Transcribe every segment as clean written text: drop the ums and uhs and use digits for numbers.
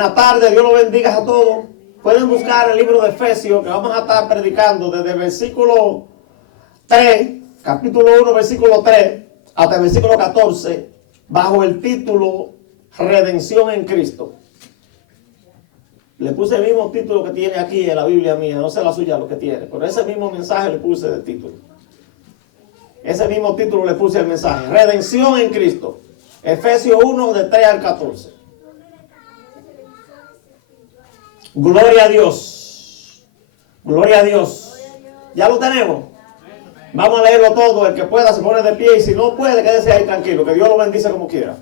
Buenas tardes, Dios los bendiga a todos. Pueden buscar el libro de Efesios, que vamos a estar predicando desde el versículo 3, capítulo 1, versículo 3, hasta el versículo 14, bajo el título Redención en Cristo. Le puse el mismo título que tiene aquí en la Biblia mía, no sé la suya lo que tiene, pero ese mismo mensaje le puse de título. Ese mismo título le puse el mensaje, Redención en Cristo. Efesios 1, de 3 al 14. Gloria a Dios. Gloria a Dios. ¿Ya lo tenemos? Vamos a leerlo todo. El que pueda se pone de pie, y si no puede, quédese ahí tranquilo, que Dios lo bendice como quiera.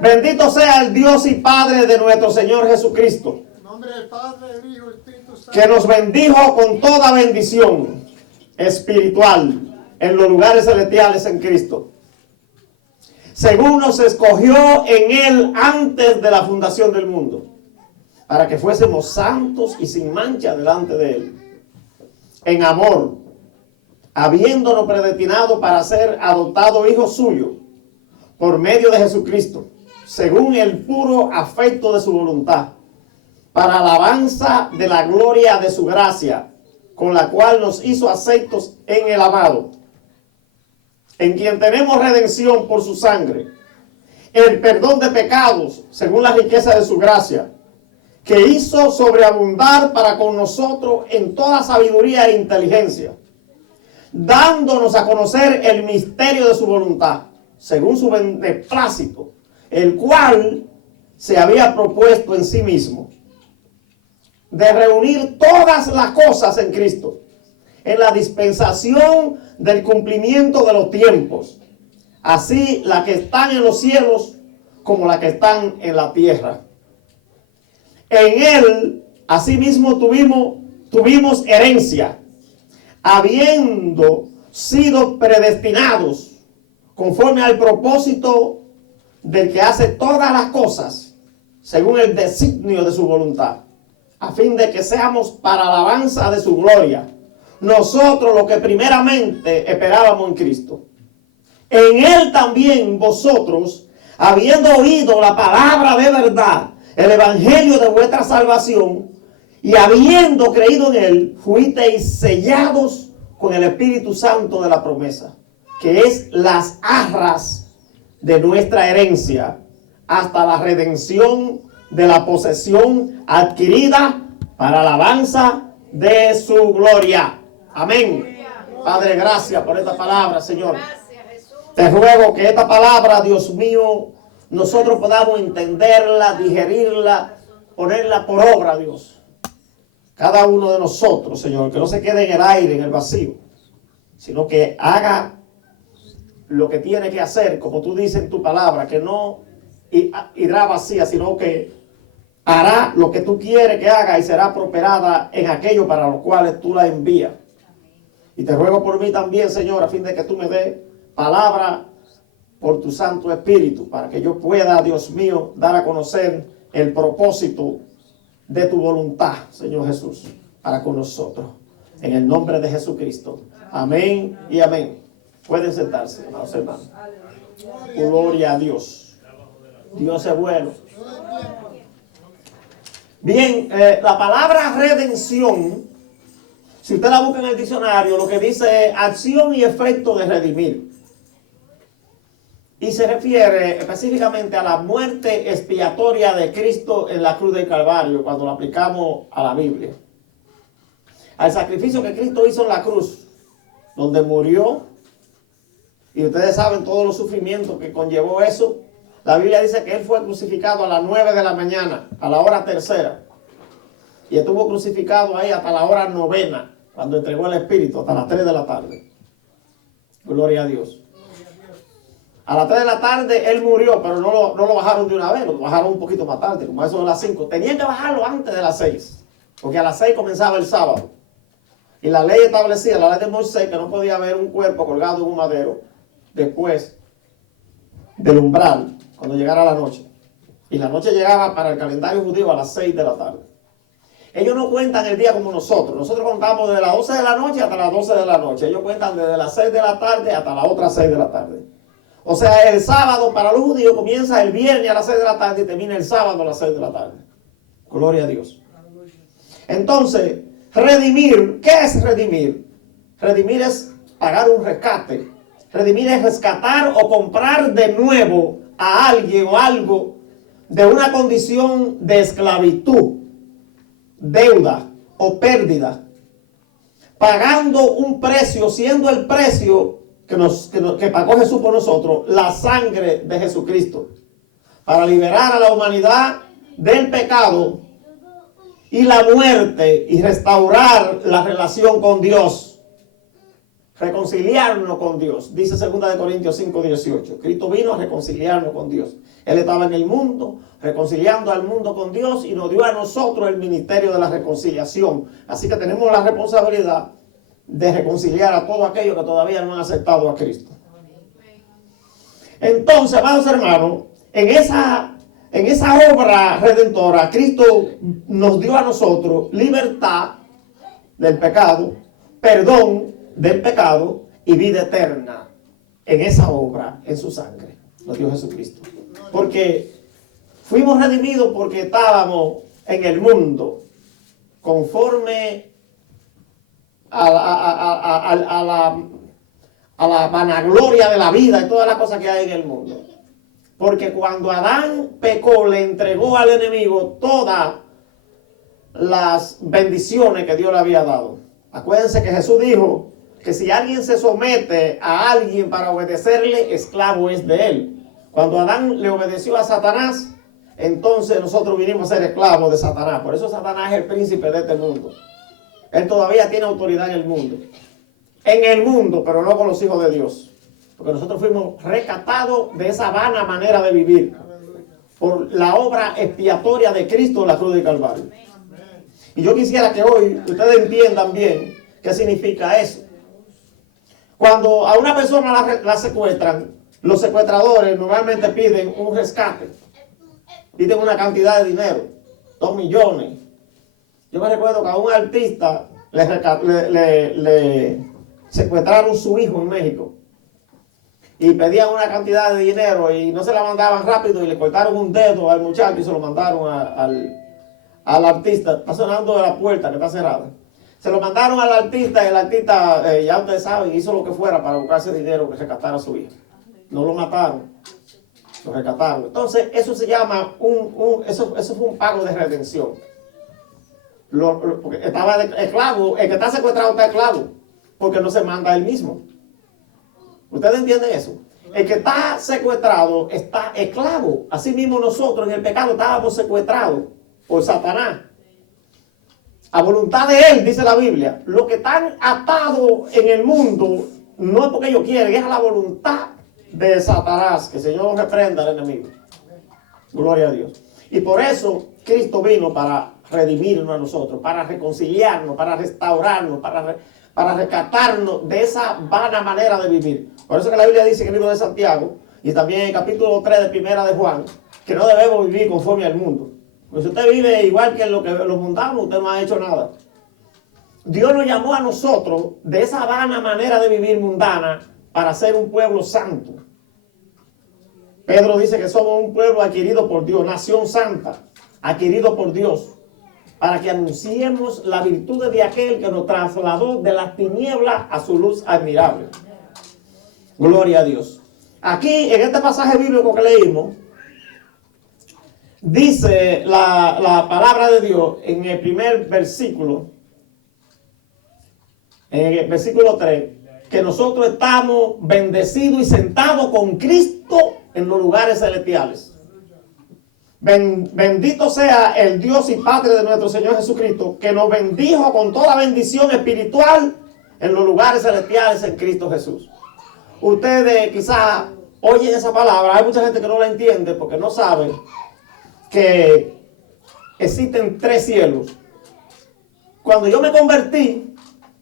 Bendito sea el Dios y Padre de nuestro Señor Jesucristo, que nos bendijo con toda bendición espiritual en los lugares celestiales en Cristo, según nos escogió en Él antes de la fundación del mundo, para que fuésemos santos y sin mancha delante de Él, en amor, habiéndonos predestinado para ser adoptados hijos suyos por medio de Jesucristo, según el puro afecto de su voluntad, para alabanza de la gloria de su gracia, con la cual nos hizo aceptos en el amado, en quien tenemos redención por su sangre, el perdón de pecados, según la riqueza de su gracia, que hizo sobreabundar para con nosotros en toda sabiduría e inteligencia, dándonos a conocer el misterio de su voluntad, según su beneplácito, el cual se había propuesto en sí mismo, de reunir todas las cosas en Cristo, en la dispensación del cumplimiento de los tiempos, así las que están en los cielos como las que están en la tierra. En Él, asimismo, tuvimos herencia, habiendo sido predestinados conforme al propósito del que hace todas las cosas, según el designio de su voluntad, a fin de que seamos para alabanza de su gloria, nosotros los que primeramente esperábamos en Cristo. En Él también vosotros, habiendo oído la palabra de verdad, el evangelio de vuestra salvación, y habiendo creído en Él, fuisteis sellados con el Espíritu Santo de la promesa, que es las arras de nuestra herencia, hasta la redención de la posesión adquirida para alabanza de su gloria. Amén. Padre, gracias por esta palabra, Señor. Te ruego que esta palabra, Dios mío, nosotros podamos entenderla, digerirla, ponerla por obra, Dios. Cada uno de nosotros, Señor, que no se quede en el aire, en el vacío, sino que haga lo que tiene que hacer, como tú dices en tu palabra, que no irá vacía, sino que hará lo que tú quieres que haga y será prosperada en aquello para lo cual tú la envías. Y te ruego por mí también, Señor, a fin de que tú me des palabra por tu Santo Espíritu, para que yo pueda, Dios mío, dar a conocer el propósito de tu voluntad, Señor Jesús, para con nosotros. En el nombre de Jesucristo. Amén y amén. Pueden sentarse, hermanos, hermanos. Gloria a Dios. Dios es bueno. Bien, la palabra redención, si usted la busca en el diccionario, lo que dice es acción y efecto de redimir. Y se refiere específicamente a la muerte expiatoria de Cristo en la cruz del Calvario, cuando lo aplicamos a la Biblia. Al sacrificio que Cristo hizo en la cruz, donde murió, y ustedes saben todos los sufrimientos que conllevó eso. La Biblia dice que Él fue crucificado a las 9 de la mañana, a la hora tercera. Y estuvo crucificado ahí hasta la hora novena, cuando entregó el Espíritu, hasta las 3 de la tarde. Gloria a Dios. A las 3 de la tarde Él murió, pero no lo bajaron de una vez, lo bajaron un poquito más tarde, como eso de las 5. Tenían que bajarlo antes de las 6, porque a las 6 comenzaba el sábado. Y la ley establecía, la ley de Moisés, que no podía haber un cuerpo colgado en un madero después del umbral, cuando llegara la noche. Y la noche llegaba para el calendario judío a las 6 de la tarde. Ellos no cuentan el día como nosotros. Nosotros contamos desde las 11 de la noche hasta las 12 de la noche. Ellos cuentan desde las 6 de la tarde hasta las otras 6 de la tarde. O sea, el sábado para los judíos comienza el viernes a las 6 de la tarde y termina el sábado a las 6 de la tarde. Gloria a Dios. Entonces, redimir, ¿qué es redimir? Redimir es pagar un rescate. Redimir es rescatar o comprar de nuevo a alguien o algo de una condición de esclavitud, deuda o pérdida, pagando un precio, siendo el precio que pagó Jesús por nosotros, la sangre de Jesucristo, para liberar a la humanidad del pecado y la muerte y restaurar la relación con Dios, reconciliarnos con Dios. Dice 2 Corintios 5:18, Cristo vino a reconciliarnos con Dios. Él estaba en el mundo, reconciliando al mundo con Dios, y nos dio a nosotros el ministerio de la reconciliación. Así que tenemos la responsabilidad de reconciliar a todos aquellos que todavía no han aceptado a Cristo. Entonces, amados hermanos, en esa obra redentora, Cristo nos dio a nosotros libertad del pecado, perdón del pecado y vida eterna. En esa obra, en su sangre, nos dio Jesucristo. Porque fuimos redimidos porque estábamos en el mundo conforme a la vanagloria de la vida y todas las cosas que hay en el mundo. Porque cuando Adán pecó, le entregó al enemigo todas las bendiciones que Dios le había dado. Acuérdense que Jesús dijo que si alguien se somete a alguien para obedecerle, esclavo es de él. Cuando Adán le obedeció a Satanás, entonces nosotros vinimos a ser esclavos de Satanás. Por eso Satanás es el príncipe de este mundo. Él todavía tiene autoridad en el mundo. En el mundo, pero no con los hijos de Dios. Porque nosotros fuimos rescatados de esa vana manera de vivir por la obra expiatoria de Cristo en la cruz de Calvario. Y yo quisiera que hoy ustedes entiendan bien qué significa eso. Cuando a una persona la secuestran, los secuestradores normalmente piden un rescate. Piden una cantidad de dinero, 2 millones. Yo me recuerdo que a un artista le secuestraron su hijo en México. Y pedían una cantidad de dinero y no se la mandaban rápido y le cortaron un dedo al muchacho y se lo mandaron al artista. Está sonando la puerta que está cerrada. Se lo mandaron al artista y el artista, ya ustedes saben, hizo lo que fuera para buscarse dinero que rescatara a su hijo. No lo mataron, lo rescataron. Entonces eso se llama eso fue un pago de redención. Porque estaba esclavo, el que está secuestrado está esclavo, porque no se manda él mismo. ¿Ustedes entienden eso? El que está secuestrado está esclavo. Así mismo nosotros en el pecado estábamos secuestrados por Satanás. A voluntad de él, dice la Biblia. Los que están atados en el mundo no es porque ellos quieren, es a la voluntad de Satanás. Que el Señor reprenda al enemigo. Gloria a Dios. Y por eso Cristo vino para redimirnos a nosotros, para reconciliarnos, para restaurarnos, para rescatarnos de esa vana manera de vivir. Por eso que la Biblia dice en el libro de Santiago, y también en el capítulo 3 de Primera de Juan, que no debemos vivir conforme al mundo. Porque si usted vive igual que los mundanos, usted no ha hecho nada. Dios nos llamó a nosotros de esa vana manera de vivir mundana para ser un pueblo santo. Pedro dice que somos un pueblo adquirido por Dios, nación santa, adquirido por Dios, para que anunciemos la virtud de aquel que nos trasladó de las tinieblas a su luz admirable. Gloria a Dios. Aquí, en este pasaje bíblico que leímos, dice la palabra de Dios en el primer versículo, en el versículo 3, que nosotros estamos bendecidos y sentados con Cristo en los lugares celestiales. Bendito sea el Dios y Padre de nuestro Señor Jesucristo, que nos bendijo con toda bendición espiritual en los lugares celestiales en Cristo Jesús. Ustedes quizás oyen esa palabra, hay mucha gente que no la entiende porque no sabe que existen 3 cielos. Cuando yo me convertí,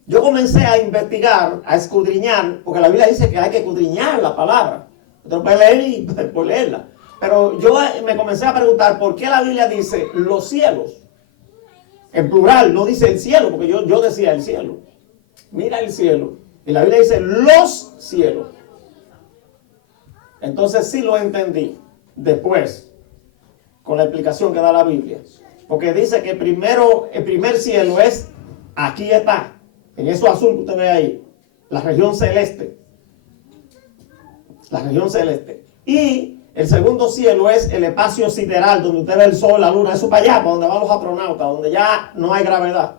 yo comencé a investigar, a escudriñar, porque la Biblia dice que hay que escudriñar la palabra. Usted puede leer y por leerla. Pero yo me comencé a preguntar por qué la Biblia dice los cielos. En plural, no dice el cielo, porque yo decía el cielo. Mira el cielo. Y la Biblia dice los cielos. Entonces sí lo entendí después, con la explicación que da la Biblia. Porque dice que primero, el primer cielo es, aquí está, en eso azul que usted ve ahí, la región celeste. La región celeste. Y el segundo cielo es el espacio sideral, donde usted ve el sol, la luna, eso para allá, para donde van los astronautas, donde ya no hay gravedad.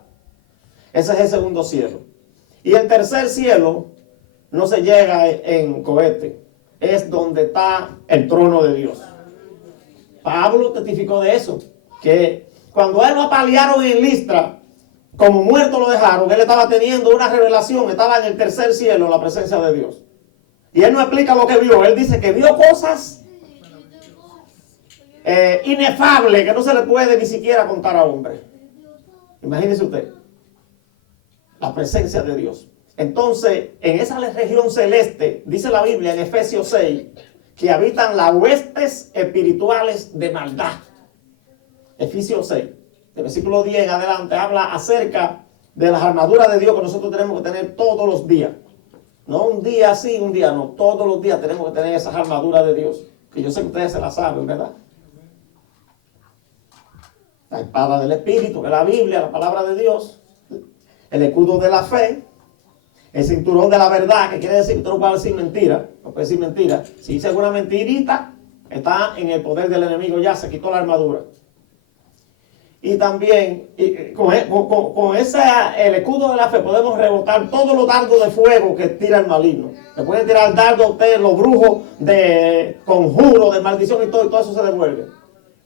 Ese es el segundo cielo. Y el tercer cielo no se llega en cohete, es donde está el trono de Dios. Pablo testificó de eso, que cuando a él lo apalearon en Listra, como muerto lo dejaron, él estaba teniendo una revelación, estaba en el tercer cielo, en la presencia de Dios. Y él no explica lo que vio, él dice que vio cosas inefables que no se le puede ni siquiera contar a hombre. Imagínese usted, la presencia de Dios. Entonces, en esa región celeste, dice la Biblia en Efesios 6, que habitan las huestes espirituales de maldad. Efesios 6, del versículo 10 en adelante, habla acerca de las armaduras de Dios que nosotros tenemos que tener todos los días. No un día sí, un día no. Todos los días tenemos que tener esas armaduras de Dios. Que yo sé que ustedes se las saben, ¿verdad? La espada del Espíritu, que es la Biblia, la palabra de Dios. El escudo de la fe. El cinturón de la verdad, que quiere decir que usted no puede decir mentira. No puede decir mentira. Si dice alguna mentirita, está en el poder del enemigo ya, se quitó la armadura. Y también, con el escudo de la fe podemos rebotar todos los dardos de fuego que tira el maligno. Le pueden tirar dardos a usted, los brujos de conjuro, de maldición y todo eso se devuelve.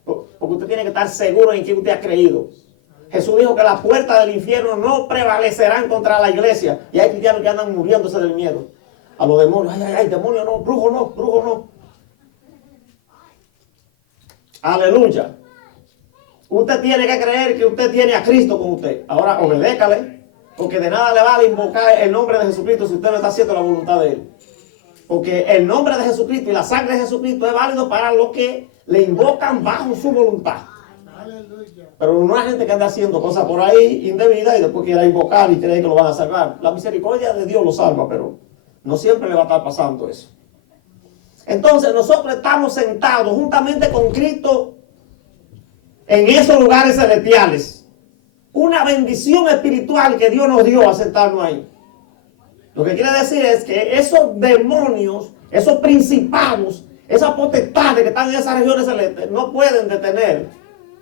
Porque usted tiene que estar seguro en quien usted ha creído. Jesús dijo que las puertas del infierno no prevalecerán contra la iglesia. Y hay cristianos que andan muriéndose del miedo a los demonios. Ay, demonio no, brujo no, brujo no. Aleluya. Usted tiene que creer que usted tiene a Cristo con usted. Ahora obedécale, porque de nada le vale invocar el nombre de Jesucristo si usted no está haciendo la voluntad de Él. Porque el nombre de Jesucristo y la sangre de Jesucristo es válido para los que le invocan bajo su voluntad. Pero no hay gente que anda haciendo cosas por ahí indebidas y después quiera invocar y cree que lo van a salvar. La misericordia de Dios lo salva, pero no siempre le va a estar pasando eso. Entonces nosotros estamos sentados juntamente con Cristo en esos lugares celestiales. Una bendición espiritual que Dios nos dio a sentarnos ahí. Lo que quiere decir es que esos demonios, esos principados, esas potestades que están en esas regiones celestes no pueden detener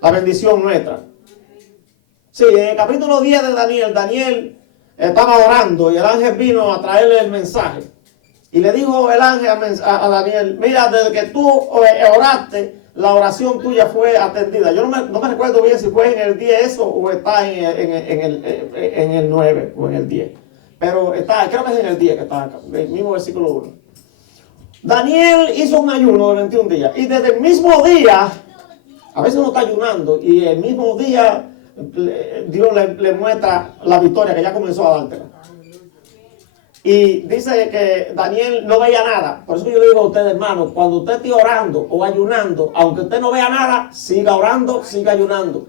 la bendición nuestra. Sí, en el capítulo 10 de Daniel estaba orando y el ángel vino a traerle el mensaje. Y le dijo el ángel a Daniel, mira, desde que tú oraste, la oración tuya fue atendida. Yo no me recuerdo bien si fue en el 10 eso o está en el 9 o en el 10. Pero está, creo que es en el 10 que está acá, el mismo versículo 1. Daniel hizo un ayuno de 21 días. Y desde el mismo día, a veces uno está ayunando y el mismo día Dios le muestra la victoria que ya comenzó a dártela. Y dice que Daniel no veía nada. Por eso yo le digo a ustedes, hermanos, cuando usted esté orando o ayunando, aunque usted no vea nada, siga orando, siga ayunando.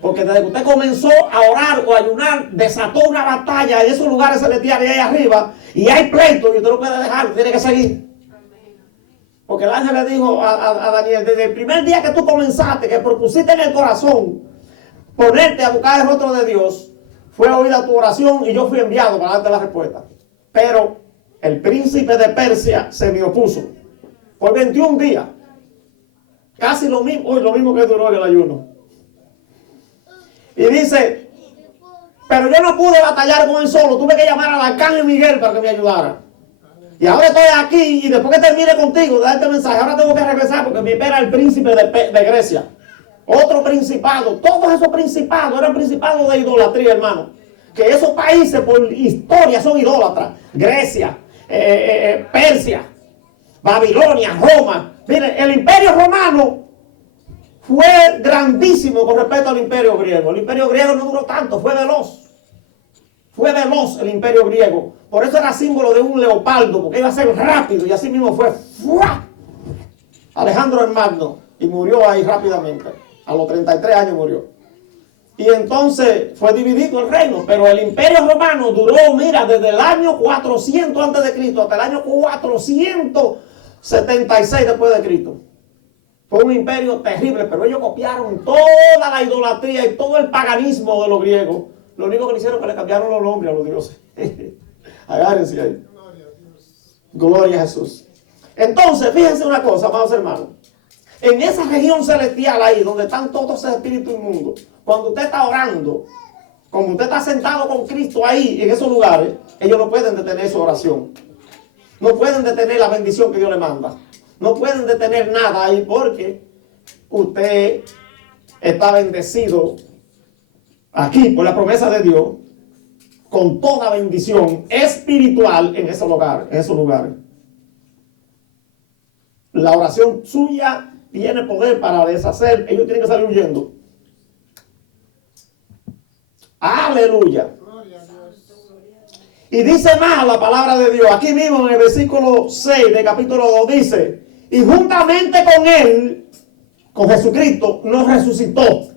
Porque desde que usted comenzó a orar o ayunar, desató una batalla en esos lugares celestiales ahí arriba, y hay pleito y usted no puede dejar, tiene que seguir. Porque el ángel le dijo a Daniel, desde el primer día que tú comenzaste, que propusiste en el corazón ponerte a buscar el rostro de Dios, fue oída tu oración y yo fui enviado para darte la respuesta. Pero el príncipe de Persia se me opuso por 21 días. Casi lo mismo que duró el ayuno. Y dice, pero yo no pude batallar con él solo, tuve que llamar al arcángel Miguel para que me ayudara. Y ahora estoy aquí y después que termine contigo de darte mensaje, ahora tengo que regresar porque me espera el príncipe de Grecia. Otro principado. Todos esos principados eran principados de idolatría, hermano. Que esos países por historia son idólatras. Grecia, Persia, Babilonia, Roma. Miren, el imperio romano fue grandísimo con respecto al imperio griego. El imperio griego no duró tanto, fue veloz. Fue veloz el imperio griego. Por eso era símbolo de un leopardo, porque iba a ser rápido y así mismo fue. ¡Fua! Alejandro el Magno, y murió ahí rápidamente. A los 33 años murió. Y entonces fue dividido el reino, pero el imperio romano duró, mira, desde el año 400 a.C. hasta el año 400 76 después de Cristo. Fue un imperio terrible, pero ellos copiaron toda la idolatría y todo el paganismo de los griegos. Lo único que le hicieron fue que le cambiaron los nombres a los dioses. Agárrense ahí. Gloria a Jesús. Entonces, fíjense una cosa, amados hermanos. En esa región celestial ahí, donde están todos esos espíritus inmundos, cuando usted está orando, como usted está sentado con Cristo ahí, en esos lugares, ellos no pueden detener su oración. No pueden detener la bendición que Dios le manda. No pueden detener nada ahí porque usted está bendecido aquí por la promesa de Dios con toda bendición espiritual en ese lugar, en esos lugares. La oración suya tiene poder para deshacer. Ellos tienen que salir huyendo. Aleluya. Y dice más la palabra de Dios. Aquí mismo en el versículo 6 del capítulo 2 dice: y juntamente con Él, con Jesucristo, nos resucitó.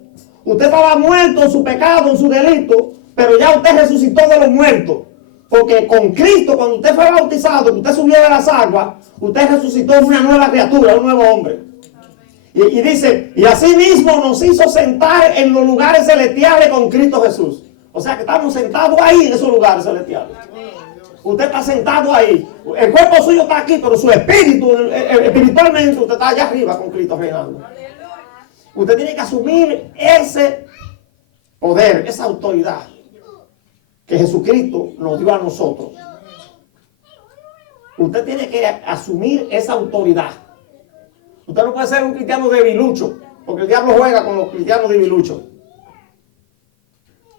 Usted estaba muerto en su pecado, en su delito, pero ya usted resucitó de los muertos. Porque con Cristo, cuando usted fue bautizado, que usted subió de las aguas, usted resucitó una nueva criatura, un nuevo hombre. Y dice, y así mismo nos hizo sentar en los lugares celestiales con Cristo Jesús. O sea que estamos sentados ahí en esos lugares celestiales. Usted está sentado ahí. El cuerpo suyo está aquí, pero su espíritu, espiritualmente, usted está allá arriba con Cristo reinando. Usted tiene que asumir ese poder, esa autoridad que Jesucristo nos dio a nosotros. Usted tiene que asumir esa autoridad. Usted no puede ser un cristiano debilucho, porque el diablo juega con los cristianos debiluchos.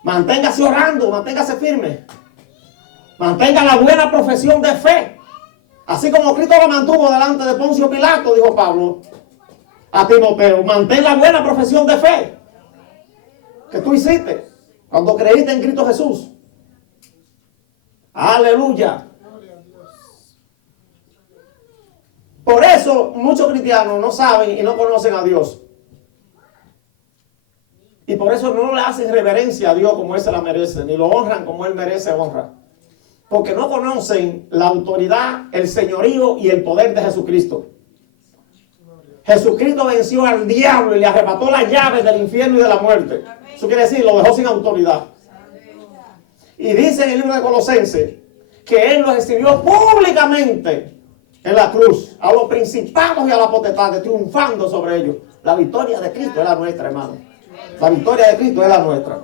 Manténgase orando, manténgase firme. Mantenga la buena profesión de fe. Así como Cristo lo mantuvo delante de Poncio Pilato, dijo Pablo a Timoteo. Mantén la buena profesión de fe que tú hiciste cuando creíste en Cristo Jesús. Aleluya. Por eso muchos cristianos no saben y no conocen a Dios. Y por eso no le hacen reverencia a Dios como Él se la merece, ni lo honran como Él merece honra. Porque no conocen la autoridad, el señorío y el poder de Jesucristo. Jesucristo venció al diablo y le arrebató las llaves del infierno y de la muerte. Eso quiere decir, lo dejó sin autoridad. Y dice en el libro de Colosenses que Él los exhibió públicamente en la cruz a los principados y a las potestades, triunfando sobre ellos. La victoria de Cristo es la nuestra, hermano. La victoria de Cristo es la nuestra.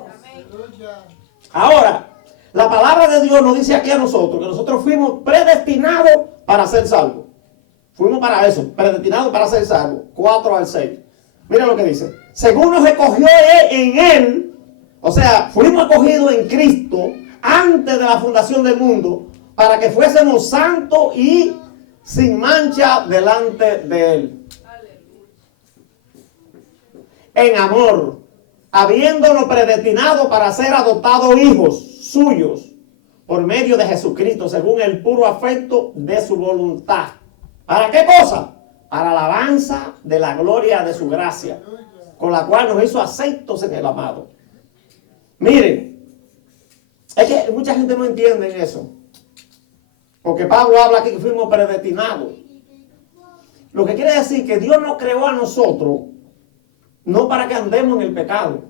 Ahora, la palabra de Dios nos dice aquí a nosotros que nosotros fuimos predestinados para ser salvos. Fuimos para eso, predestinados para ser salvos. 4 al 6. Mira lo que dice. Según nos escogió en Él, o sea, fuimos escogidos en Cristo antes de la fundación del mundo, para que fuésemos santos y sin mancha delante de Él. En amor, habiéndonos predestinado para ser adoptados hijos suyos por medio de Jesucristo, según el puro afecto de su voluntad. ¿Para qué cosa? Para la alabanza de la gloria de su gracia, con la cual nos hizo aceptos en el amado. Miren, es que mucha gente no entiende eso. Porque Pablo habla aquí que fuimos predestinados. Lo que quiere decir que Dios nos creó a nosotros no para que andemos en el pecado,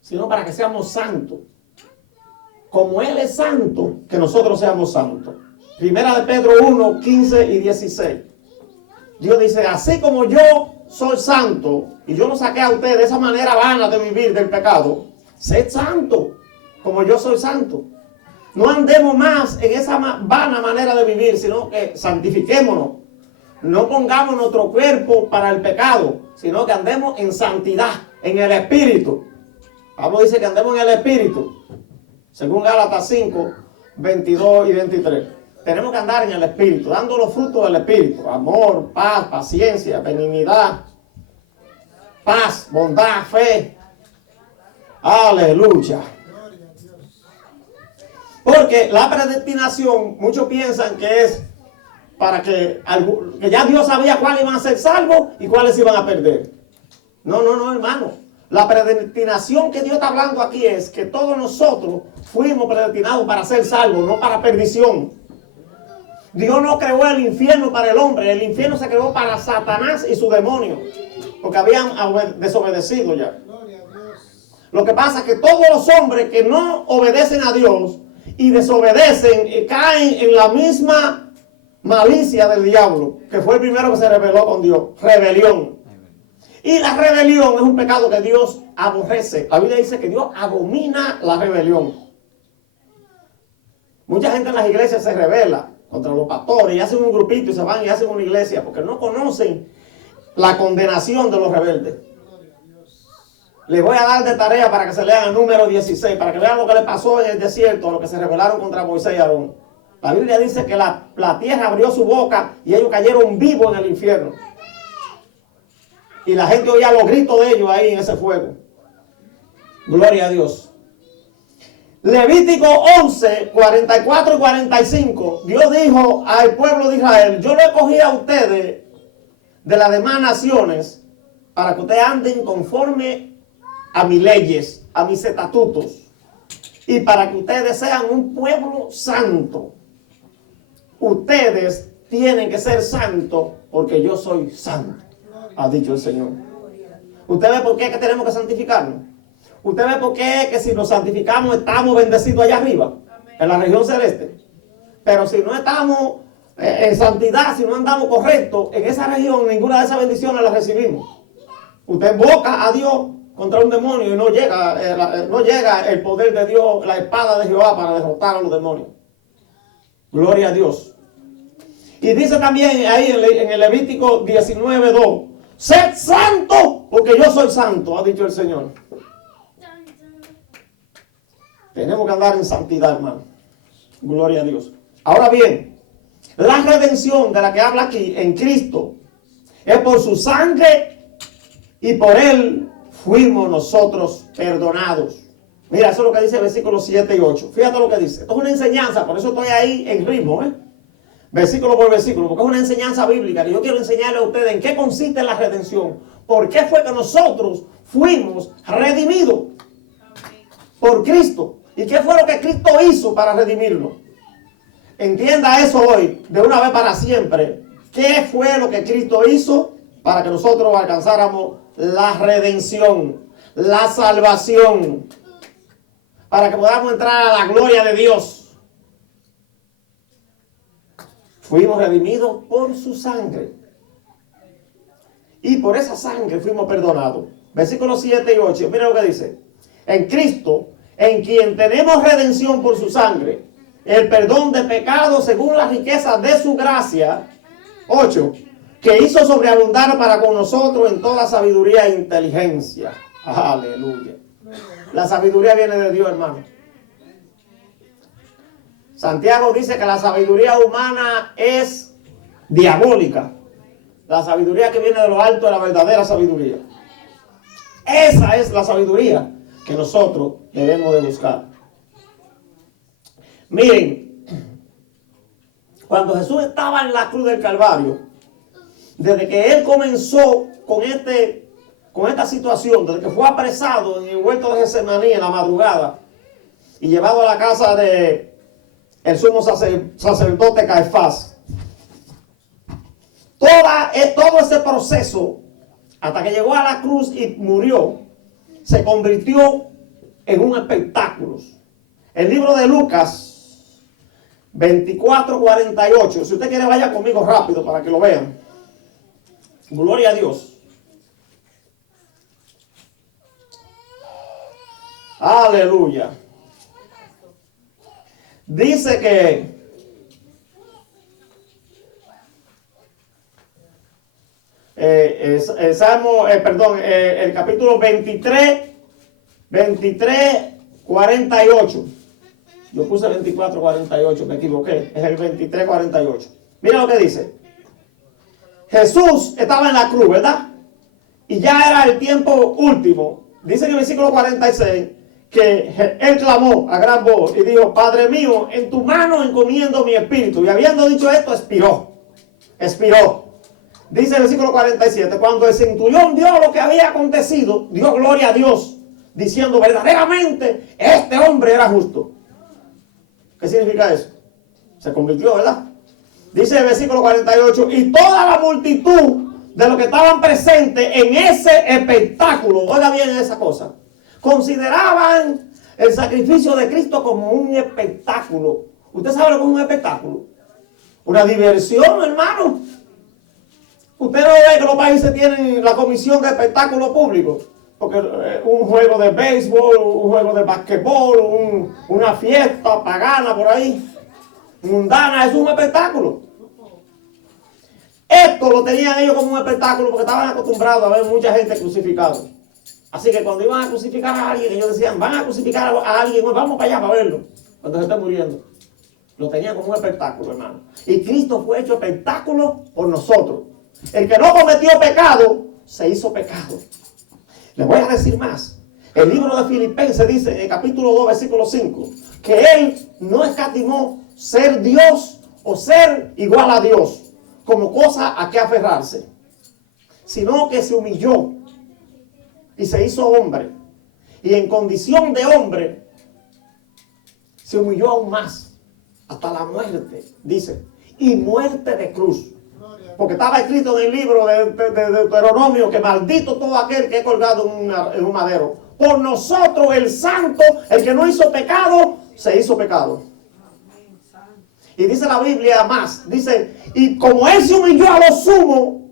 sino para que seamos santos. Como Él es santo, que nosotros seamos santos. Primera de Pedro 1, 15 y 16. Dios dice, así como yo soy santo, y yo lo saqué a ustedes de esa manera vana de vivir del pecado, sed santo, como yo soy santo. No andemos más en esa vana manera de vivir, sino que santifiquémonos. No pongamos nuestro cuerpo para el pecado, sino que andemos en santidad, en el Espíritu. Pablo dice que andemos en el Espíritu, según Gálatas 5, 22 y 23. Tenemos que andar en el Espíritu, dando los frutos del Espíritu. Amor, paz, paciencia, benignidad, paz, bondad, fe. Aleluya. Porque la predestinación, muchos piensan que es para que ya Dios sabía cuáles iban a ser salvos y cuáles iban a perder. No, hermano. La predestinación que Dios está hablando aquí es que todos nosotros fuimos predestinados para ser salvos, no para perdición. Dios no creó el infierno para el hombre, el infierno se creó para Satanás y su demonio, porque habían desobedecido ya. Lo que pasa es que todos los hombres que no obedecen a Dios y desobedecen caen en la misma malicia del diablo, que fue el primero que se rebeló con Dios, rebelión. Y la rebelión es un pecado que Dios aborrece. La Biblia dice que Dios abomina la rebelión. Mucha gente en las iglesias se rebela contra los pastores y hacen un grupito y se van y hacen una iglesia porque no conocen la condenación de los rebeldes. Les voy a dar de tarea para que se lean el número 16, para que vean lo que le pasó en el desierto a los que se rebelaron contra Moisés y Aarón. La Biblia dice que la tierra abrió su boca y ellos cayeron vivos en el infierno. Y la gente oía los gritos de ellos ahí en ese fuego. Gloria a Dios. Levítico 11, 44 y 45. Dios dijo al pueblo de Israel: yo lo escogí a ustedes de las demás naciones para que ustedes anden conforme a mis leyes, a mis estatutos, y para que ustedes sean un pueblo santo. Ustedes tienen que ser santos porque yo soy santo, ha dicho el Señor. ¿Usted ve por qué que tenemos que santificarnos? ¿Usted ve por qué que si nos santificamos estamos bendecidos allá arriba, en la región celeste? Pero si no estamos en santidad, si no andamos correctos, en esa región ninguna de esas bendiciones las recibimos. Usted invoca a Dios contra un demonio y no llega el poder de Dios, la espada de Jehová para derrotar a los demonios. Gloria a Dios. Y dice también ahí en el Levítico 19:2: sed santo porque yo soy santo, ha dicho el Señor. Tenemos que andar en santidad, hermano. Gloria a Dios. Ahora bien, la redención de la que habla aquí en Cristo es por su sangre y por Él fuimos nosotros perdonados. Mira, eso es lo que dice el versículo 7 y 8. Fíjate lo que dice. Esto es una enseñanza, por eso estoy ahí en ritmo, versículo por versículo, porque es una enseñanza bíblica que yo quiero enseñarle a ustedes en qué consiste la redención. ¿Por qué fue que nosotros fuimos redimidos por Cristo? ¿Y qué fue lo que Cristo hizo para redimirnos? Entienda eso hoy, de una vez para siempre. ¿Qué fue lo que Cristo hizo para que nosotros alcanzáramos la redención, la salvación, para que podamos entrar a la gloria de Dios? Fuimos redimidos por su sangre. Y por esa sangre fuimos perdonados. Versículos 7 y 8. Mira lo que dice. En Cristo, en quien tenemos redención por su sangre, el perdón de pecados según la riqueza de su gracia. 8. Que hizo sobreabundar para con nosotros en toda sabiduría e inteligencia. Aleluya. La sabiduría viene de Dios, hermano. Santiago dice que la sabiduría humana es diabólica. La sabiduría que viene de lo alto es la verdadera sabiduría. Esa es la sabiduría que nosotros debemos de buscar. Miren, cuando Jesús estaba en la cruz del Calvario, desde que Él comenzó con esta situación, desde que fue apresado en el huerto de Getsemaní en la madrugada y llevado a la casa de el sumo sacerdote Caifás, todo ese proceso, hasta que llegó a la cruz y murió, se convirtió en un espectáculo. El libro de Lucas 24:48. Si usted quiere, vaya conmigo rápido para que lo vean. Gloria a Dios. Aleluya. Dice que el capítulo 23:48. Yo puse 24:48, me equivoqué. Es el 23:48. Mira lo que dice. Jesús estaba en la cruz, ¿verdad? Y ya era el tiempo último. Dice en el versículo 46 que Él clamó a gran voz y dijo: Padre mío, en tu mano encomiendo mi espíritu. Y habiendo dicho esto, expiró. Dice el versículo 47, cuando el centurión vio lo que había acontecido, dio gloria a Dios, diciendo: verdaderamente este hombre era justo. ¿Qué significa eso? Se convirtió, ¿verdad? Dice el versículo 48, y toda la multitud de los que estaban presentes en ese espectáculo, oiga bien esa cosa, consideraban el sacrificio de Cristo como un espectáculo. ¿Usted sabe lo que es un espectáculo? Una diversión, hermano. Usted no ve que los países tienen la comisión de espectáculos públicos. Porque un juego de béisbol, un juego de basquetbol, una fiesta pagana por ahí, mundana, es un espectáculo. Esto lo tenían ellos como un espectáculo porque estaban acostumbrados a ver mucha gente crucificada. Así que cuando iban a crucificar a alguien, ellos decían, van a crucificar a alguien, vamos para allá para verlo, cuando se esté muriendo. Lo tenían como un espectáculo, hermano. Y Cristo fue hecho espectáculo por nosotros. El que no cometió pecado, se hizo pecado. Les voy a decir más. El libro de Filipenses dice en el capítulo 2, versículo 5, que Él no escatimó ser Dios o ser igual a Dios como cosa a que aferrarse, sino que se humilló y se hizo hombre. Y en condición de hombre, se humilló aún más, hasta la muerte, dice, y muerte de cruz. Porque estaba escrito en el libro de Deuteronomio que maldito todo aquel que es colgado en un madero. Por nosotros el santo, el que no hizo pecado, se hizo pecado. Y dice la Biblia más, dice, y como Él se humilló a lo sumo,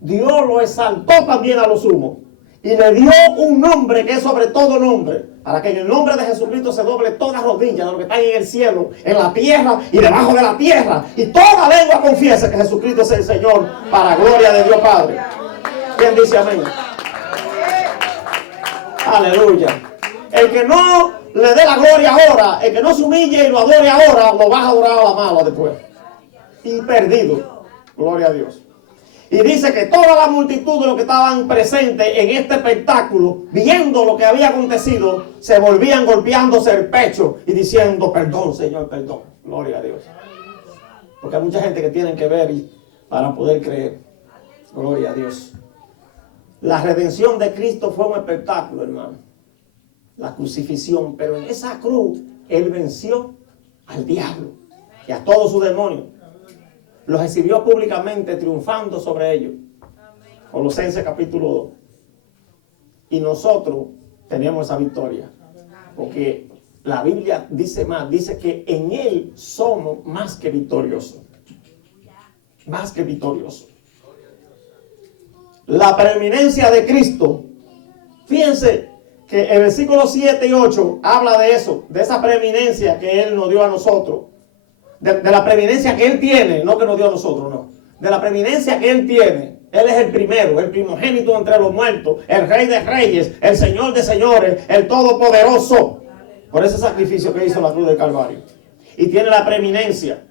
Dios lo exaltó también a lo sumo. Y le dio un nombre que es sobre todo nombre, para que en el nombre de Jesucristo se doble toda rodilla de lo que está en el cielo, en la tierra y debajo de la tierra. Y toda lengua confiese que Jesucristo es el Señor, para gloria de Dios Padre. ¿Quién dice amén? Aleluya. El que no le dé la gloria ahora, el que no se humille y lo adore ahora, lo vas a adorar a la mala después. Y perdido. Gloria a Dios. Y dice que toda la multitud de los que estaban presentes en este espectáculo, viendo lo que había acontecido, se volvían golpeándose el pecho y diciendo, perdón, Señor, perdón. Gloria a Dios. Porque hay mucha gente que tienen que ver para poder creer. Gloria a Dios. La redención de Cristo fue un espectáculo, hermano. La crucifixión. Pero en esa cruz, Él venció al diablo y a todos sus demonios. Los exhibió públicamente, triunfando sobre ellos. Colosenses capítulo 2. Y nosotros tenemos esa victoria. Porque la Biblia dice más, dice que en Él somos más que victoriosos. Más que victoriosos. La preeminencia de Cristo. Fíjense que el versículo 7 y 8 habla de eso, de esa preeminencia que Él nos dio a nosotros. De la preeminencia que Él tiene, no que nos dio a nosotros, no. De la preeminencia que Él tiene. Él es el primero, el primogénito entre los muertos, el Rey de Reyes, el Señor de Señores, el Todopoderoso. Por ese sacrificio que hizo en la cruz del Calvario. Y tiene la preeminencia.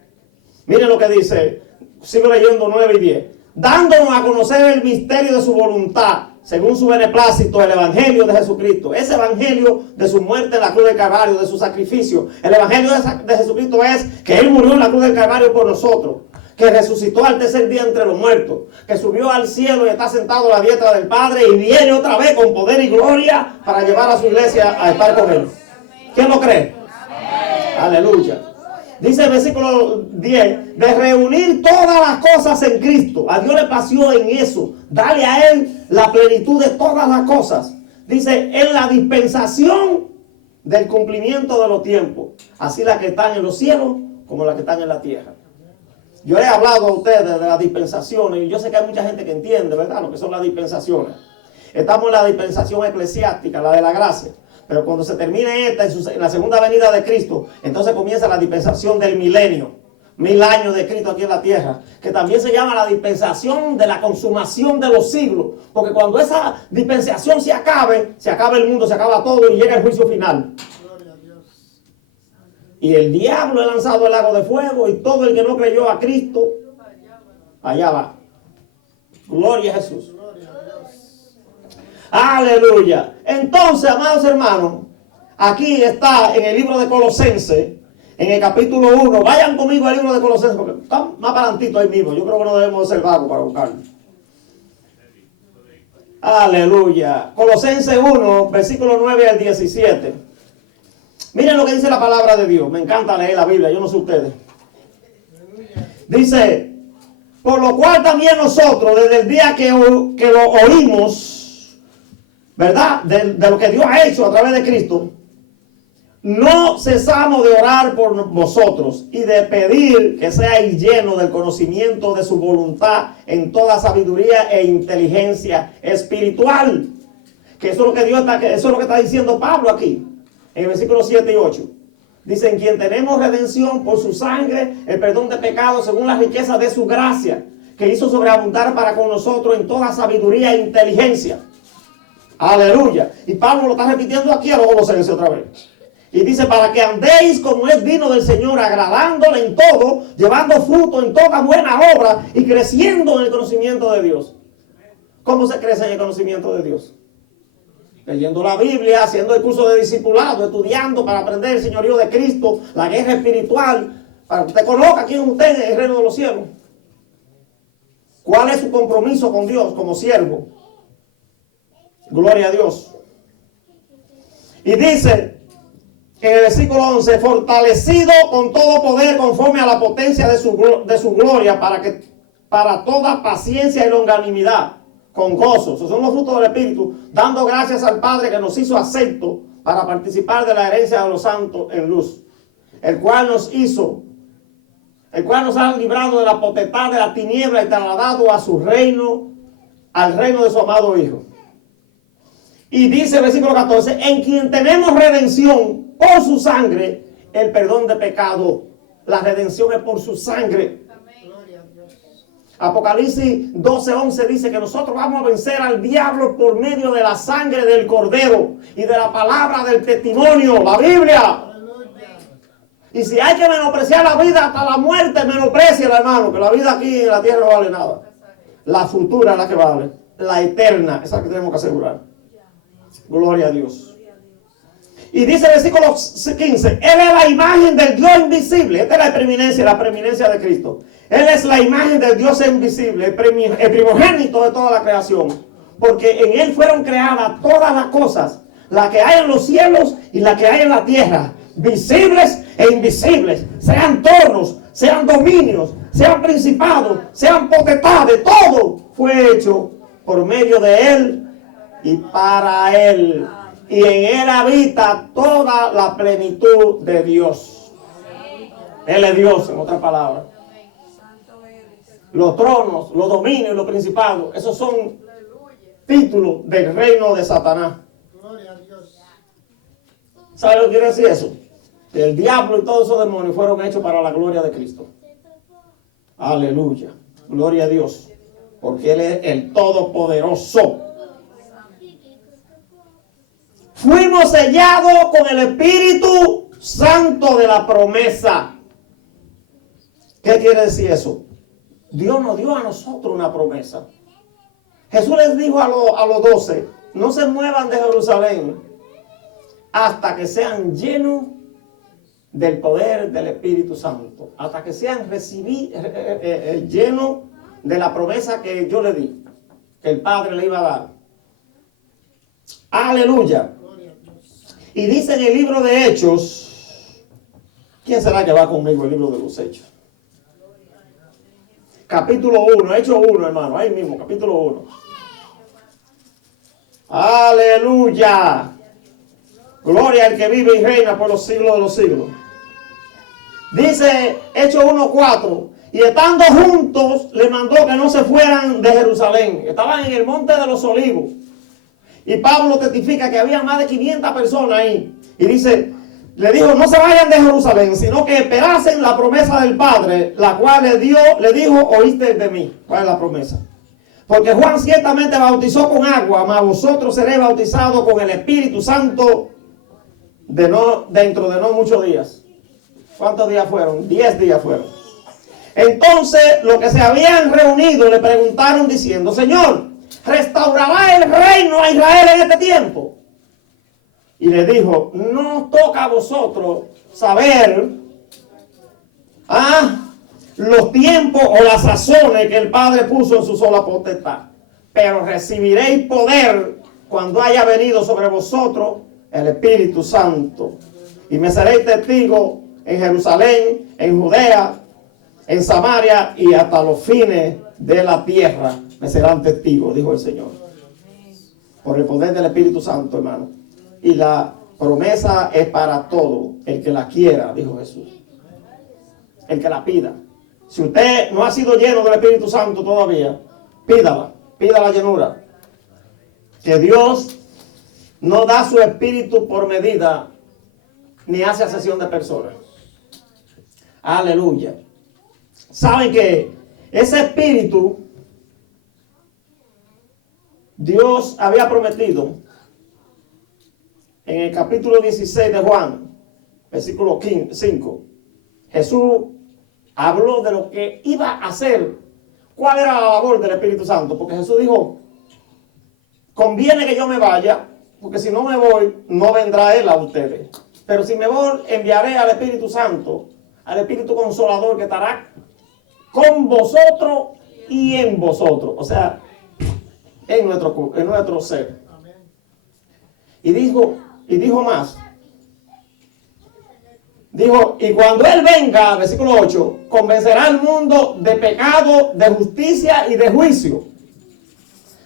Miren lo que dice, sigo leyendo 9 y 10. Dándonos a conocer el misterio de su voluntad, según su beneplácito, el evangelio de Jesucristo. Ese evangelio de su muerte en la cruz del Calvario, de su sacrificio. El evangelio de Jesucristo es que Él murió en la cruz del Calvario por nosotros, que resucitó al tercer día entre los muertos, que subió al cielo y está sentado a la diestra del Padre y viene otra vez con poder y gloria para llevar a su iglesia a estar con Él. ¿Quién lo cree? Aleluya. Dice el versículo 10, de reunir todas las cosas en Cristo. A Dios le plació en eso, darle a Él la plenitud de todas las cosas. Dice, en la dispensación del cumplimiento de los tiempos. Así las que están en los cielos como las que están en la tierra. Yo he hablado a ustedes de las dispensaciones y yo sé que hay mucha gente que entiende, ¿verdad?, lo que son las dispensaciones. Estamos en la dispensación eclesiástica, la de la gracia. Pero cuando se termine esta, en la segunda venida de Cristo, entonces comienza la dispensación del milenio. 1000 años de Cristo aquí en la tierra. Que también se llama la dispensación de la consumación de los siglos. Porque cuando esa dispensación se acaba el mundo, se acaba todo y llega el juicio final. Y el diablo es lanzado al lago de fuego y todo el que no creyó a Cristo, allá va. Gloria a Jesús. Aleluya. Entonces, amados hermanos, aquí está en el libro de Colosenses, en el capítulo 1. Vayan conmigo al libro de Colosenses, porque está más para adelantito ahí mismo. Yo creo que no debemos ser vagos para buscarlo. Aleluya. Colosenses 1, versículo 9 al 17. Miren lo que dice la palabra de Dios. Me encanta leer la Biblia, yo no sé ustedes. Dice, por lo cual también nosotros, desde el día que lo oímos, ¿verdad? De lo que Dios ha hecho a través de Cristo, no cesamos de orar por vosotros y de pedir que seáis llenos del conocimiento de su voluntad en toda sabiduría e inteligencia espiritual. Que eso es lo que eso es lo que está diciendo Pablo aquí, en el versículo 7 y 8. Dice, en quien tenemos redención por su sangre, el perdón de pecados según la riqueza de su gracia, que hizo sobreabundar para con nosotros en toda sabiduría e inteligencia. Aleluya. Y Pablo lo está repitiendo aquí a los Colosenses otra vez. Y dice, para que andéis como es digno del Señor, agradándole en todo, llevando fruto en toda buena obra y creciendo en el conocimiento de Dios. ¿Cómo se crece en el conocimiento de Dios? Leyendo la Biblia, haciendo el curso de discipulado, estudiando para aprender el señorío de Cristo, la guerra espiritual, para que usted conozca quién es usted en el reino de los cielos. ¿Cuál es su compromiso con Dios como siervo? Gloria a Dios. Y dice en el versículo 11, fortalecido con todo poder conforme a la potencia de su gloria, para toda paciencia y longanimidad, con gozo. Esos son los frutos del Espíritu, dando gracias al Padre que nos hizo acepto para participar de la herencia de los santos en luz, el cual nos ha librado de la potestad de la tiniebla y trasladado a su reino, al reino de su amado Hijo. Y dice el versículo 14, en quien tenemos redención por su sangre, el perdón de pecado. La redención es por su sangre. Apocalipsis 12:11 dice que nosotros vamos a vencer al diablo por medio de la sangre del Cordero y de la palabra del testimonio, la Biblia. Y si hay que menospreciar la vida hasta la muerte, menosprecia, hermano, que la vida aquí en la tierra no vale nada. La futura es la que vale, la eterna, esa es la que tenemos que asegurar. Gloria a Dios. Y dice el versículo 15, Él es la imagen del Dios invisible. Esta es la preeminencia de Cristo. Él es la imagen del Dios invisible, el primogénito de toda la creación. Porque en Él fueron creadas todas las cosas, las que hay en los cielos y las que hay en la tierra, visibles e invisibles, sean tronos, sean dominios, sean principados, sean potestades, todo fue hecho por medio de Él y para Él. Y en Él habita toda la plenitud de Dios. Él es Dios, en otras palabras. Los tronos, los dominios y los principados, esos son títulos del reino de Satanás. ¿Sabe lo que quiere decir eso? El diablo y todos esos demonios fueron hechos para la gloria de Cristo. Aleluya. Gloria a Dios. Porque Él es el Todopoderoso. Fuimos sellados con el Espíritu Santo de la promesa. ¿Qué quiere decir eso? Dios nos dio a nosotros una promesa. Jesús les dijo a los 12, no se muevan de Jerusalén hasta que sean llenos del poder del Espíritu Santo. Hasta que sean llenos de la promesa que yo le di, que el Padre le iba a dar. Aleluya. Y dice en el libro de Hechos, ¿quién será que va conmigo el libro de los Hechos? Capítulo 1, Hechos 1, hermano, ahí mismo, capítulo 1. Aleluya. Gloria al que vive y reina por los siglos de los siglos. Dice Hechos 1:4, y estando juntos le mandó que no se fueran de Jerusalén. Estaban en el monte de los Olivos. Y Pablo testifica que había más de 500 personas ahí. Y dice, le dijo, no se vayan de Jerusalén, sino que esperasen la promesa del Padre, la cual le dijo, oíste de mí. ¿Cuál es la promesa? Porque Juan ciertamente bautizó con agua, mas vosotros seréis bautizados con el Espíritu Santo dentro de no muchos días. ¿Cuántos días fueron? 10 días fueron. Entonces, los que se habían reunido le preguntaron diciendo, Señor, ¿restaurará el reino a Israel en este tiempo? Y le dijo, no toca a vosotros saber los tiempos o las sazones que el Padre puso en su sola potestad, pero recibiréis poder cuando haya venido sobre vosotros el Espíritu Santo. Y me seréis testigos en Jerusalén, en Judea, en Samaria y hasta los fines de la tierra me serán testigos, dijo el Señor. Por el poder del Espíritu Santo, hermano. Y la promesa es para todo el que la quiera, dijo Jesús. El que la pida. Si usted no ha sido lleno del Espíritu Santo todavía, pídala, pida la llenura. Que Dios no da su espíritu por medida, ni hace asesión de personas. Aleluya. Saben que ese espíritu Dios había prometido en el capítulo 16 de Juan, versículo 5. Jesús habló de lo que iba a hacer. ¿Cuál era la labor del Espíritu Santo? Porque Jesús dijo, conviene que yo me vaya, porque si no me voy, no vendrá Él a ustedes. Pero si me voy, enviaré al Espíritu Santo, al Espíritu Consolador que estará con vosotros y en vosotros. O sea, en nuestro ser. Y dijo más. Dijo, y cuando Él venga, versículo 8, convencerá al mundo de pecado, de justicia y de juicio.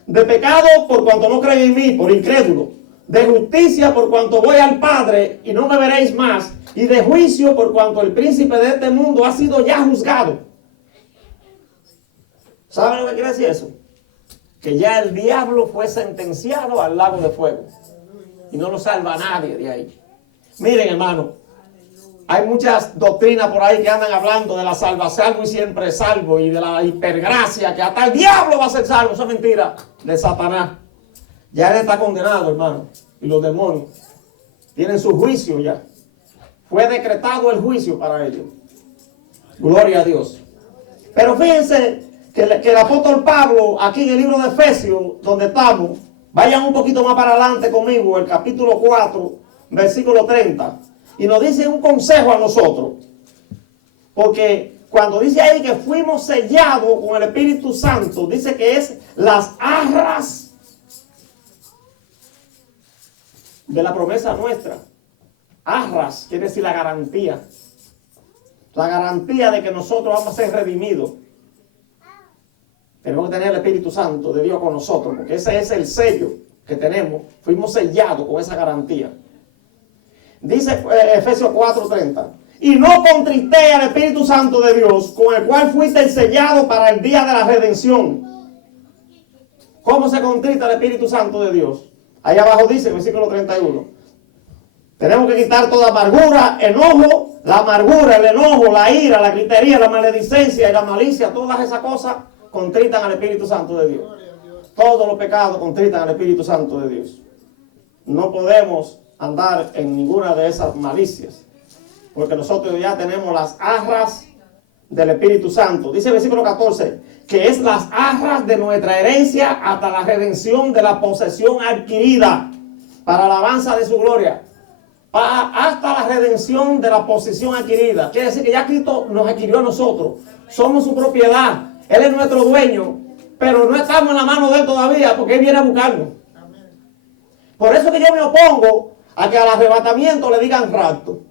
De pecado por cuanto no creen en mí, por incrédulo. De justicia por cuanto voy al Padre y no me veréis más. Y de juicio por cuanto el príncipe de este mundo ha sido ya juzgado. ¿Saben lo que quiere decir eso? Que ya el diablo fue sentenciado al lago de fuego. Y no lo salva a nadie de ahí. Miren, hermano. Hay muchas doctrinas por ahí que andan hablando de la salvo y siempre salvo y de la hipergracia, que hasta el diablo va a ser salvo. Eso es mentira de Satanás. Ya él está condenado, hermano. Y los demonios tienen su juicio ya. Fue decretado el juicio para ellos. Gloria a Dios. Pero fíjense que el apóstol Pablo, aquí en el libro de Efesios, donde estamos, vayan un poquito más para adelante conmigo, el capítulo 4, versículo 30. Y nos dice un consejo a nosotros. Porque cuando dice ahí que fuimos sellados con el Espíritu Santo, dice que es las arras de la promesa nuestra. Arras quiere decir la garantía. La garantía de que nosotros vamos a ser redimidos. Tenemos que tener el Espíritu Santo de Dios con nosotros, porque ese es el sello que tenemos. Fuimos sellados con esa garantía. Dice Efesios 4:30. Y no contristéis al Espíritu Santo de Dios, con el cual fuiste sellado para el día de la redención. ¿Cómo se contrista el Espíritu Santo de Dios? Ahí abajo dice, versículo 31. Tenemos que quitar toda amargura, enojo, la amargura, el enojo, la ira, la gritería, la maledicencia y la malicia. Todas esas cosas contristan al Espíritu Santo de Dios. Todos los pecados contristan al Espíritu Santo de Dios. No podemos andar en ninguna de esas malicias, porque nosotros ya tenemos las arras del Espíritu Santo. Dice el versículo 14, que es las arras de nuestra herencia hasta la redención de la posesión adquirida para la alabanza de su gloria. Hasta la redención de la posesión adquirida. Quiere decir que ya Cristo nos adquirió a nosotros. Somos su propiedad. Él es nuestro dueño, pero no estamos en la mano de Él todavía, porque Él viene a buscarnos. Por eso que yo me opongo a que al arrebatamiento le digan rapto.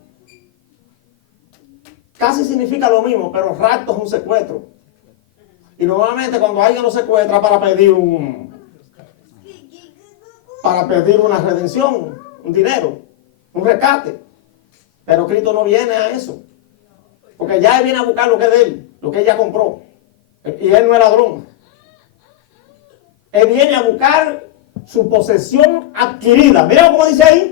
Casi significa lo mismo, pero rapto es un secuestro. Y normalmente cuando alguien lo secuestra para pedir una redención, un dinero, un rescate. Pero Cristo no viene a eso. Porque ya Él viene a buscar lo que es de Él, lo que Él ya compró. Y Él no es ladrón. Él viene a buscar su posesión adquirida. Mira cómo dice ahí.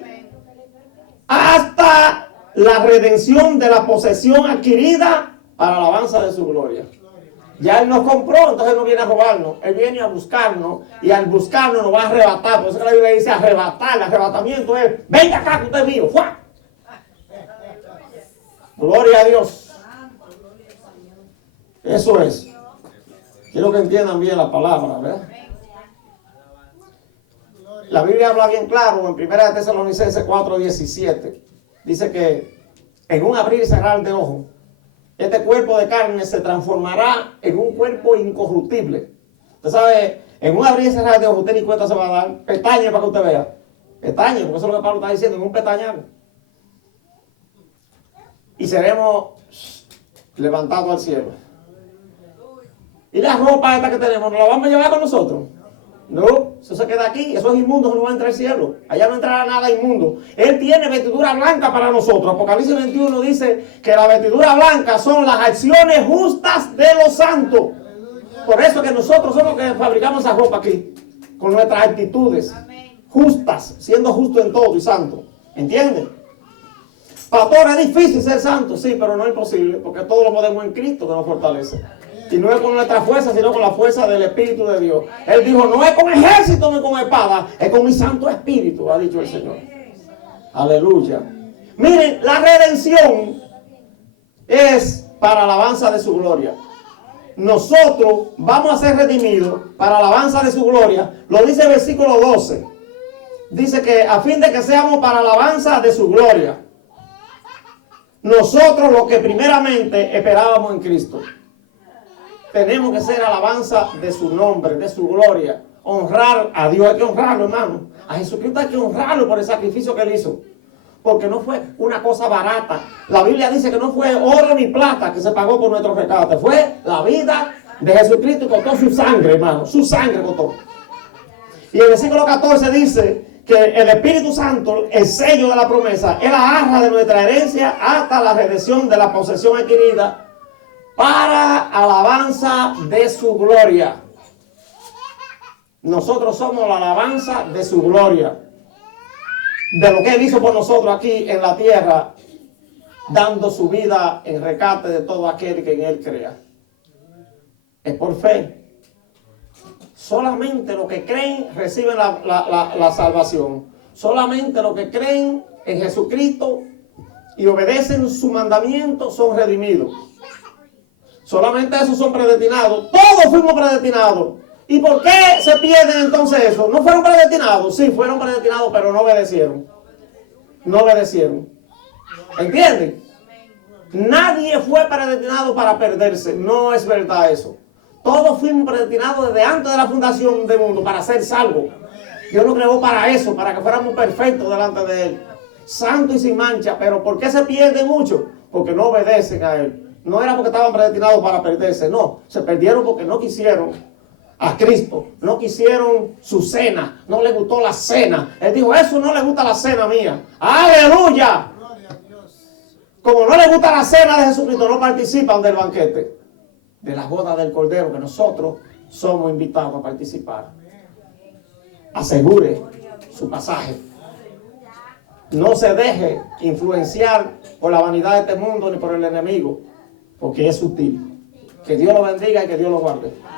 Hasta la redención de la posesión adquirida para la alabanza de su gloria. Ya Él nos compró, entonces no viene a robarnos. Él viene a buscarnos y al buscarnos nos va a arrebatar. Por eso que la Biblia dice arrebatar. El arrebatamiento es, venga acá que usted es mío. ¡Fua! Gloria a Dios. Eso es. Quiero que entiendan bien la palabra, ¿verdad? La Biblia habla bien claro en 1 Tesalonicenses 4:17. Dice que en un abrir y cerrar de ojos, este cuerpo de carne se transformará en un cuerpo incorruptible. Usted sabe, en un abrir y cerrar de ojos, usted ni cuenta se va a dar. Pestañe para que usted vea. Pestañe, porque eso es lo que Pablo está diciendo, en un pestañado. Y seremos levantados al cielo. ¿Y la ropa esta que tenemos, nos la vamos a llevar con nosotros? No, eso se queda aquí, eso es inmundo, eso no va a entrar al cielo. Allá no entrará nada inmundo. Él tiene vestidura blanca para nosotros. Apocalipsis 21 dice que la vestidura blanca son las acciones justas de los santos. Por eso que nosotros somos los que fabricamos esa ropa aquí, con nuestras actitudes justas, siendo justo en todo y santo. ¿Entienden? Pastor, es difícil ser santo, sí, pero no es imposible, porque todo lo podemos en Cristo que nos fortalece. Y no es con nuestra fuerza, sino con la fuerza del Espíritu de Dios. Él dijo, no es con ejército ni con espada, es con mi Santo Espíritu, ha dicho el Señor. Aleluya. Miren, la redención es para alabanza de su gloria. Nosotros vamos a ser redimidos para alabanza de su gloria. Lo dice el versículo 12. Dice que a fin de que seamos para alabanza de su gloria. Nosotros los que primeramente esperábamos en Cristo. Tenemos que ser alabanza de su nombre, de su gloria. Honrar a Dios, hay que honrarlo, hermano. A Jesucristo hay que honrarlo por el sacrificio que él hizo. Porque no fue una cosa barata. La Biblia dice que no fue oro ni plata que se pagó por nuestros pecados. Fue la vida de Jesucristo y costó su sangre, hermano. Su sangre costó. Y el versículo 14 dice que el Espíritu Santo, el sello de la promesa, es la arra de nuestra herencia hasta la redención de la posesión adquirida para alabanza de su gloria. Nosotros somos la alabanza de su gloria. De lo que él hizo por nosotros aquí en la tierra, dando su vida en rescate de todo aquel que en él crea. Es por fe. Solamente los que creen reciben la salvación. Solamente los que creen en Jesucristo y obedecen su mandamiento son redimidos. Solamente esos son predestinados. Todos fuimos predestinados. ¿Y por qué se pierden entonces eso? ¿No fueron predestinados? Sí, fueron predestinados, pero no obedecieron. No obedecieron. ¿Entienden? Nadie fue predestinado para perderse. No es verdad eso. Todos fuimos predestinados desde antes de la fundación del mundo para ser salvos. Dios nos creó para eso, para que fuéramos perfectos delante de Él. Santos y sin mancha. Pero ¿por qué se pierden mucho? Porque no obedecen a Él. No era porque estaban predestinados para perderse, no. Se perdieron porque no quisieron a Cristo. No quisieron su cena. No les gustó la cena. Él dijo, eso no le gusta la cena mía. ¡Aleluya! Como no les gusta la cena de Jesucristo, no participan del banquete. De la boda del Cordero que nosotros somos invitados a participar. Asegure su pasaje. No se deje influenciar por la vanidad de este mundo ni por el enemigo. Porque es sutil. Que Dios lo bendiga y que Dios lo guarde.